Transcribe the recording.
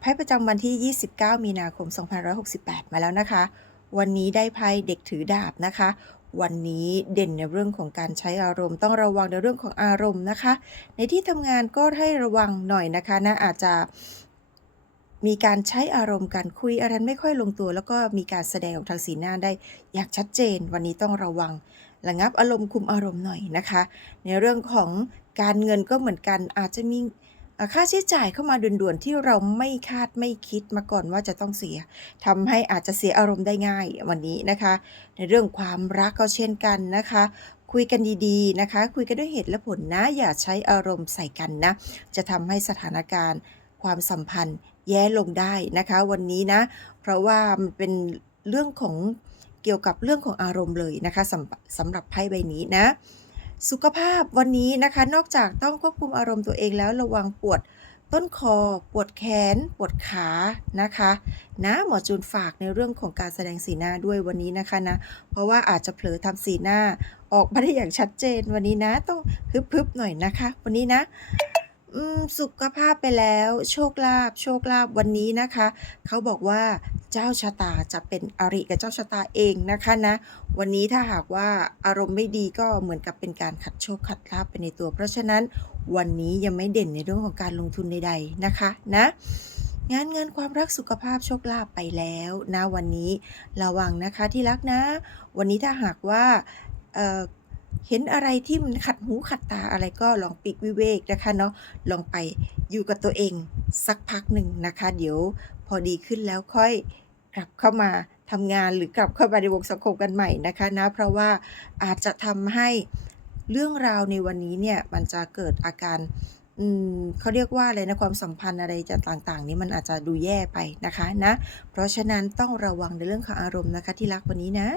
ไพ่ประจำวันที่ 29 มีนาคม 2568 มาแล้วนะคะ วันนี้ได้ไพ่เด็กถือดาบนะคะ วันนี้เด่นในเรื่องของการใช้อารมณ์ ต้องระวังในเรื่องของอารมณ์นะคะ ในที่ทำงานก็ให้ระวังหน่อยนะคะนะอาจจะมีการใช้อารมณ์การคุยอะไรไม่ค่อยลงตัว แล้วก็มีการแสดงออกทางสีหน้าได้อย่างชัดเจน วันนี้ต้องระวังระงับอารมณ์คุมอารมณ์หน่อยนะคะ ในเรื่องของการเงินก็เหมือนกันอาจจะมี ค่าใช้จ่ายเข้ามาด่วนๆที่เราไม่คาดไม่คิดมาก่อนว่าจะต้องเสียทำให้อาจจะเสียอารมณ์ได้ง่ายวันนี้นะคะ ในเรื่องความรักก็เช่นกันนะคะ คุยกันดีๆนะคะ คุยกันด้วยเหตุและผลนะ อย่าใช้อารมณ์ใส่กันนะ จะทำให้สถานการณ์ความสัมพันธ์แย่ลงได้นะคะ วันนี้นะ เพราะว่ามันเป็นเรื่องของเกี่ยวกับเรื่องของอารมณ์เลยนะคะสำสำหรับไพ่ใบนี้นะ สุขภาพวันนี้นะคะ นอกจากต้องควบคุมอารมณ์ตัวเองแล้วระวังปวดต้นคอ ปวดแขน ปวดขานะคะนะหมอจูนฝากในเรื่องของการแสดงสีหน้าด้วยวันนี้นะคะนะ เพราะว่าอาจจะเผลอทำสีหน้า ออกมาได้อย่างชัดเจนวันนี้นะ ต้องฮึบๆหน่อยนะคะ วันนี้นะ อืมสุขภาพไปแล้ว โชคลาภโชคลาภวันนี้นะคะ เขาบอกว่าเจ้าชะตาจะเป็นอริกับเจ้าชะตาเองนะคะนะ วันนี้ถ้าหากว่าอารมณ์ไม่ดีก็เหมือนกับเป็นการขัดโชคขัดลาภไปในตัว เพราะฉะนั้นวันนี้ยังไม่เด่นในเรื่องของการลงทุนใดๆนะคะนะงานเงินความรักสุขภาพโชคลาภไปแล้วนะวันนี้ระวังนะคะที่รักนะ วันนี้ถ้าหากว่า เห็นอะไรที่มันขัดหูขัดตาอะไรก็ลองปลีกวิเวกนะคะเนาะลองไปอยู่กับตัวเองสักพักหนึ่งนะคะ เดี๋ยวพอดีขึ้นแล้วค่อยกลับเข้ามาทำงานหรือกลับเข้ามาในวงสังคมกันใหม่นะคะนะเพราะว่าอาจจะทำให้เรื่องราวในวันนี้เนี่ยมันจะเกิดอาการเขาเรียกว่าอะไรนะความสัมพันธ์อะไรจะต่างๆ นี้มันอาจจะดูแย่ไปนะคะนะ เพราะฉะนั้นต้องระวังในเรื่องของอารมณ์นะคะที่รักวันนี้นะ